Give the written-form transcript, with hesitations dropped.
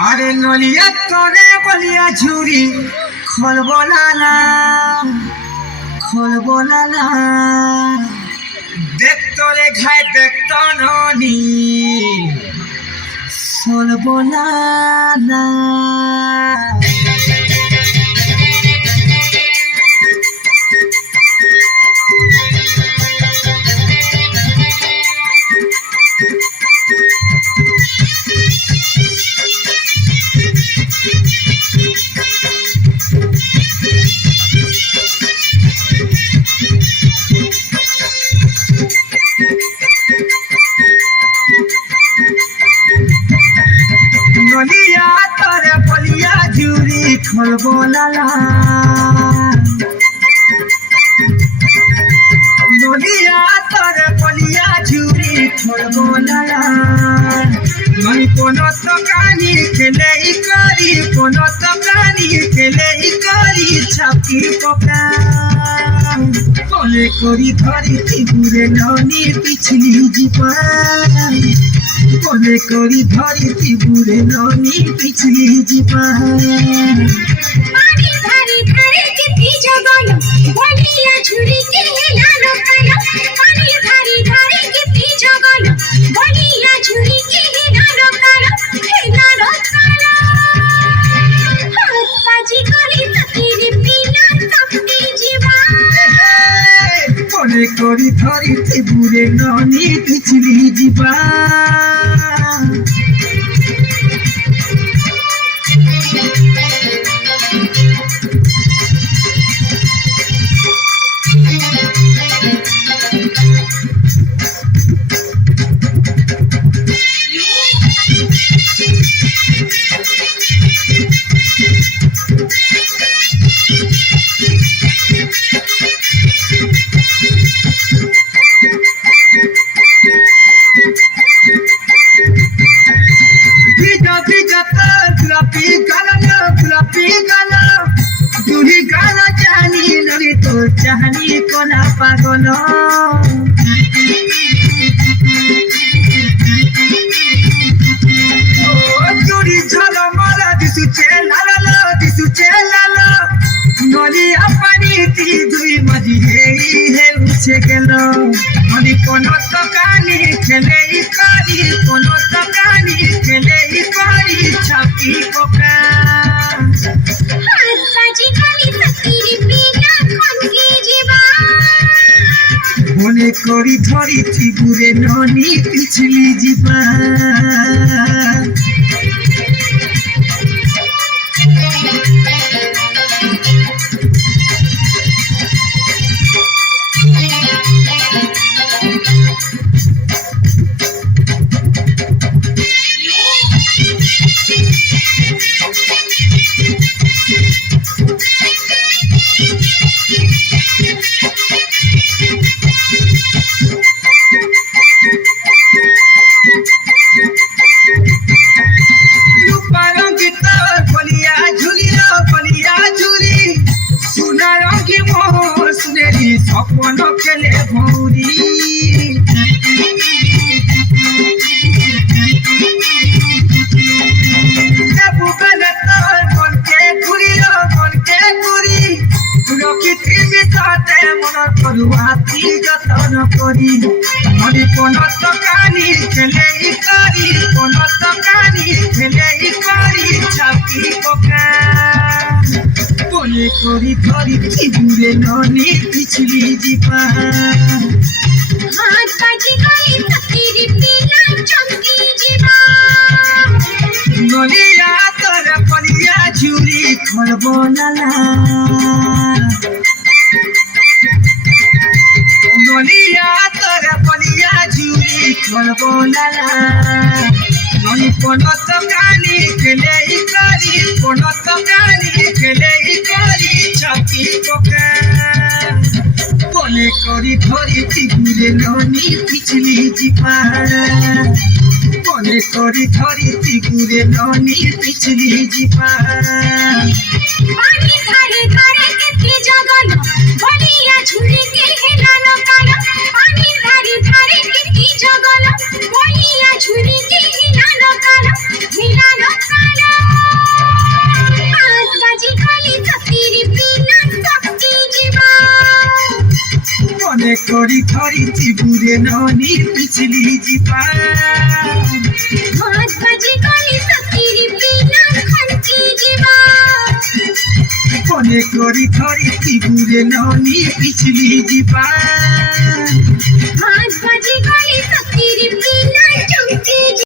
আরে নলিয়া করে বলিয়া ঝুরি খলবলালা খলবলালা দেখতরে ঘায় দেখত ননি খলবলালা নলিয়া তরে বলিয়া ঝুরি খলবলালা নলিয়া তরে বলিয়া ঝুরি খলবলালা নই কোনো তো কানি খেলে করি কোনো তো কানি খেলে করি ছাপি পোকা বলে করি ধরি ত্রিপুরে ননি পিছলি জীবা বলে করি ধরি ত্রিপুরে ননি পিছলি জীবা বলে করি ধরি ত্রিপুরে ননি পিছলি জীবা চাহানি কোনা পাগল চুরি ঝলমল দিশুছে লাল দিশুছে লাল নলিয়া পানি দুই মাঝি হেউছে গেল আমি কোন তো কানি খেলে করি কোন তো কানি খেলে করি ছাপি পোকা মনে করি ধরি ত্রিপুরে ননি পিছলি জীবা স্বপ্ন খেলে ভৌরি বুকেলে তোর মনকে ঘুরিল মনকে ঘুরি প্রকৃতি বিষতে মন করু হাতি যতন করি মনে কোন তো কানি খেলে করি কোন তো কানি খেলে করি ছাপি পোকা বলে করি ধরি ত্রিপুরে ননি পিছলি জীবা নলিয়া তোরা বলিয়া ঝুরি খলবলালা নলিয়া তোরা বলিয়া ঝুরি খলবলালা ননি কোন তো কানি খেলে করি কোন তো কানি খেলে করি ছাপি পোকা বলে করি ধরি ত্রিপুরে ননি পিছলি জীবা বলে করি ধরি ত্রিপুরে ননি পিছলি জীবা ঝুড়ি মনে করি ধরি চিবুরে ননি পিছলি জিপা हाथ बजे काली सकीरी पीना खंची जीवा মনে করি ধরি চিবুরে ননি পিছলি জিপা हाथ बजे काली सकीरी पीना